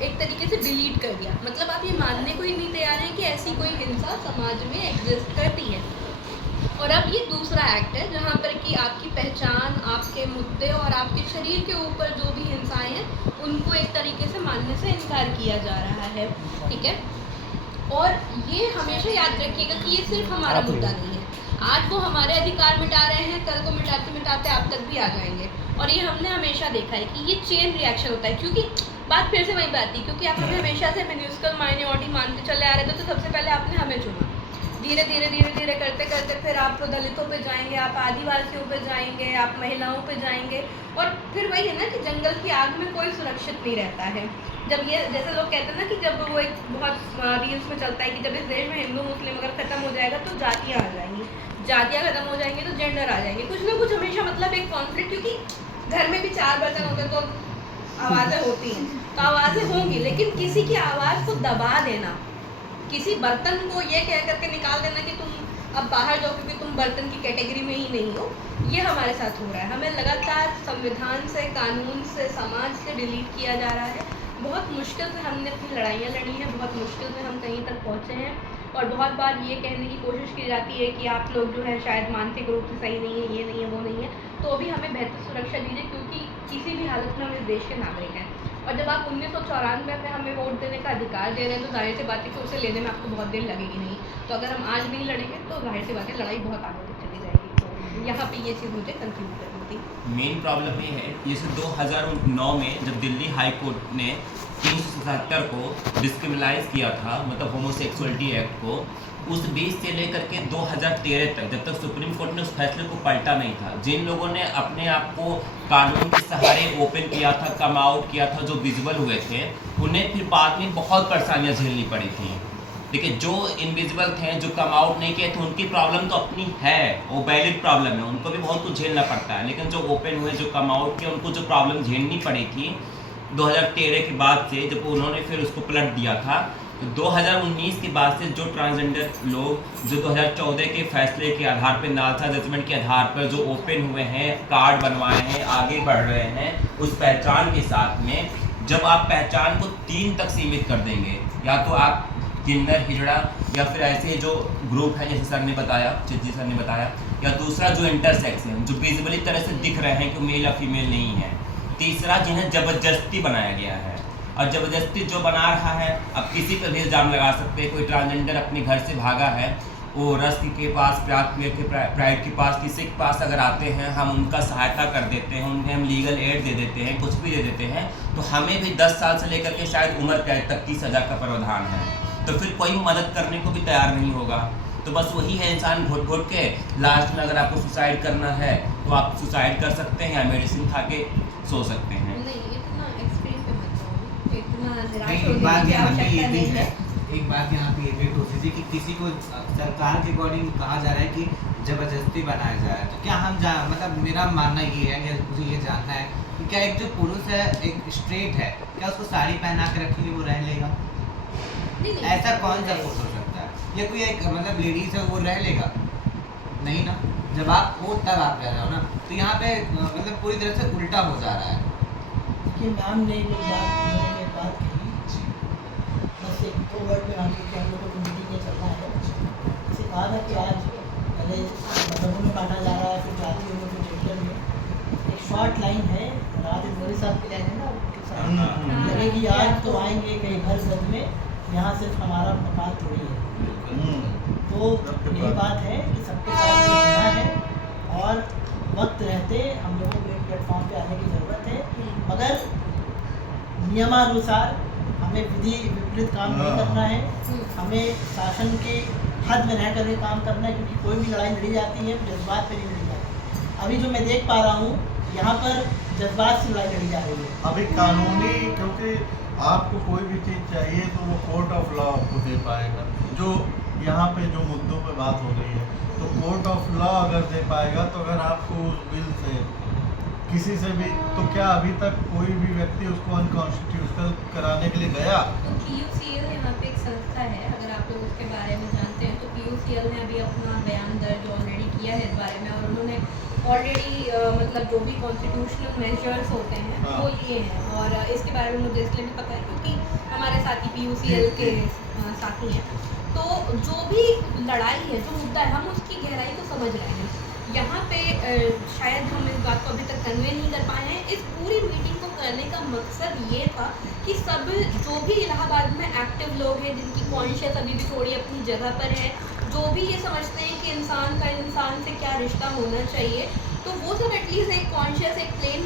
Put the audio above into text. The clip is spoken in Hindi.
एक तरीके से डिलीट कर दिया। मतलब आप ये मानने को ही नहीं तैयार हैं कि ऐसी कोई हिंसा समाज में एग्जिस्ट करती है। और अब ये दूसरा एक्ट है जहाँ पर कि आपकी पहचान, आपके मुद्दे और आपके शरीर के ऊपर जो भी हिंसाएं हैं उनको एक तरीके से मानने से इनकार किया जा रहा है, ठीक है। और ये हमेशा याद रखिएगा कि ये सिर्फ हमारा मुद्दा नहीं है। आज वो हमारे अधिकार मिटा रहे हैं, कल को मिटाते मिटाते आप तक भी आ जाएंगे। और ये हमने हमेशा देखा है कि ये चेन रिएक्शन होता है, क्योंकि बात फिर से वहीं पे आती है, क्योंकि आप हमें हमेशा से मिन्यूस्कल माइनॉरिटी मानते चले आ रहे थे, तो सबसे पहले आपने हमें चुना। धीरे धीरे धीरे धीरे करते करते फिर आप तो दलितों पे जाएंगे, आप आदिवासियों पे जाएंगे, आप महिलाओं पे जाएंगे। और फिर वही है ना कि जंगल की आग में कोई सुरक्षित नहीं रहता है। जब ये जैसे लोग कहते हैं ना कि जब वो एक बहुत रील्स में चलता है कि जब इस देश में हिंदू मुस्लिम अगर खत्म हो जाएगा तो जातियाँ आ जाएंगी, जातियाँ खत्म हो जाएंगी तो जेंडर आ जाएंगे, कुछ ना कुछ हमेशा मतलब एक कॉन्फ्लिक्ट। क्योंकि घर में भी 4 बर्तन होते तो आवाज़ें होती हैं, तो आवाज़ें होंगी, लेकिन किसी की आवाज़ को दबा देना, किसी बर्तन को ये कह करके निकाल देना कि तुम अब बाहर जाओ क्योंकि तुम बर्तन की कैटेगरी में ही नहीं हो, ये हमारे साथ हो रहा है। हमें लगातार संविधान से, कानून से, समाज से डिलीट किया जा रहा है। बहुत मुश्किल से हमने अपनी लड़ाइयाँ लड़ी हैं, बहुत मुश्किल से हम कहीं तक पहुँचे हैं। और बहुत बार ये कहने की कोशिश की जाती है कि आप लोग जो है शायद मानसिक रूप से सही नहीं है, ये नहीं है, वो नहीं है, तो भी हमें बेहतर सुरक्षा दीजिए, क्योंकि किसी भी हालत में हम इस देश के नागरिक हैं। और जब आप 1994 में हमें वोट देने का अधिकार दे रहे हैं तो जाहिर सी बात है कि उसे लेने में आपको बहुत देर लगेगी नहीं। तो अगर हम आज नहीं लड़ेंगे तो जाहिर सी बात है लड़ाई बहुत आगे तक चली जाएगी। तो यहाँ पे ये चीज़ मुझे कंफ्यूज करनी थी। मेन प्रॉब्लम ये है, जैसे 2009 में जब दिल्ली हाई कोर्ट ने 377 को डिस्क्रिमिनलाइज किया था, मतलब होमोसेक्सुअलिटी एक्ट को, उस बीच से लेकर के 2013 तक, जब तक सुप्रीम कोर्ट ने उस फैसले को पलटा नहीं था, जिन लोगों ने अपने आप को कानून के सहारे ओपन किया था, कम आउट किया था, जो विजिबल हुए थे, उन्हें फिर बाद में बहुत परेशानियां झेलनी पड़ी थी। देखिए, जो इनविजिबल थे, जो कम आउट नहीं किए थे, उनकी प्रॉब्लम तो अपनी है, वो वैलिड प्रॉब्लम है, उनको भी बहुत कुछ झेलना पड़ता है। लेकिन जो ओपन हुए, जो कम आउट किए, उनको जो प्रॉब्लम झेलनी पड़ी थी 2013 के बाद से, जब उन्होंने फिर उसको पलट दिया था, तो 2019 के बाद से जो ट्रांसजेंडर लोग जो 2014 के फैसले के आधार पर, नालसा जजमेंट के आधार पर जो ओपन हुए हैं, कार्ड बनवाए हैं, आगे बढ़ रहे हैं उस पहचान के साथ में, जब आप पहचान को 3 तक सीमित कर देंगे, या तो आप किन्नर, हिजड़ा, या फिर ऐसे जो ग्रुप है जैसे सर ने बताया, चिज्जी सर ने बताया, या दूसरा जो इंटरसेक्स है, जो विजिबली तरह से दिख रहे हैं कि मेल या फीमेल नहीं है, तीसरा जिन्हें ज़बरदस्ती बनाया गया है। और ज़बरदस्ती जो बना रहा है, अब किसी पर भी इल्ज़ाम लगा सकते हैं। कोई ट्रांसजेंडर अपने घर से भागा है, वो रस्क के पास, प्राइड के पास, किसी के पास अगर आते हैं, हम उनका सहायता कर देते हैं, उन्हें हम लीगल एड दे देते हैं, कुछ भी दे देते हैं, तो हमें भी 10 साल से लेकर के शायद उम्र कैद तक की सज़ा का प्रावधान है। तो फिर कोई मदद करने को भी तैयार नहीं होगा। तो बस वही है, इंसान घुट घुट के लास्ट में अगर आपको सुसाइड करना है तो आप सुसाइड कर सकते हैं, या मेडिसिन खा के सो सकते हैं। एक बात यहाँ पे ये भी है, कि किसी को सरकार के अकॉर्डिंग कहा जा रहा है कि जबरदस्ती बनाया जा रहा है, तो क्या हम मतलब मेरा मानना ये है, या मुझे ये जानना है कि क्या एक जो पुरुष है, एक स्ट्रेट है, क्या उसको साड़ी पहना के रखेंगे वो रह लेगा? ऐसा कौन सा पुरुष हो सकता है? या कोई एक मतलब लेडीज है वो रह लेगा? नहीं ना। जब आप हो तब आप रह रहे हो ना, तो यहाँ पे मतलब पूरी तरह से उल्टा हो जा रहा है। देखिए, मैम ने जो बात कही, बस एक 2 वर्ड में हम लोग को मीटिंग में चलना है। जैसे कहा था कि आज पहले मजहबों में बांटा जा रहा है, फिर जातियों में, फिर जेंडर में। एक शॉर्ट लाइन है, रात मोदी साहब की लाइन है ना, लगेगी आज तो आएंगे कहीं घर घर में, यहाँ सिर्फ हमारा मकान थोड़ी है। तो यही बात है कि सबके साथ रहना है, और वक्त रहते हम लोगों को एक प्लेटफॉर्म पे आने की ज़रूरत है, मगर नियमानुसार हमें विधि विपरीत काम नहीं करना है, हमें शासन के हद में रह करके काम करना है, क्योंकि कोई भी लड़ाई लड़ी जाती है जज्बात पे नहीं लड़ी जाती। अभी जो मैं देख पा रहा हूँ, यहाँ पर जज्बात से लड़ाई लड़ी जा रही है। अभी कानूनी, क्योंकि आपको कोई भी चीज़ चाहिए तो वो कोर्ट ऑफ लॉ आपको दे पाएगा। जो यहाँ पे जो मुद्दों पे बात हो रही है, तो कोर्ट ऑफ लॉ अगर दे पाएगा, तो अगर आपको उस बिल से किसी से भी, तो क्या अभी तक कोई भी व्यक्ति उसको अनकॉन्स्टिट्यूशनल कराने के लिए गया? तो PUCL यहाँ पे एक संस्था है, अगर आप लोग उसके बारे में जानते हैं, तो PUCL ने अभी अपना बयान दर्ज ऑलरेडी किया है इस बारे में, और उन्होंने ऑलरेडी मतलब जो भी कॉन्स्टिट्यूशनल मेजर्स होते हैं हाँ। वो लिए हैं, और इसके बारे में मुझे इसलिए भी पता है क्योंकि हमारे साथी PUCL के साथी हैं। तो जो भी लड़ाई है, जो मुद्दा है, हम उसकी गहराई को समझ रहे हैं। यहाँ पे शायद हम इस बात को अभी तक कन्वे नहीं कर पाए हैं। इस पूरी मीटिंग को करने का मकसद ये था कि सब जो भी इलाहाबाद में एक्टिव लोग हैं, जिनकी कॉन्शियस अभी भी थोड़ी अपनी जगह पर है, जो भी ये समझते हैं कि इंसान का इंसान से क्या रिश्ता होना चाहिए, तो वो सब एटलीस्ट एक कॉन्शियस एक प्लेन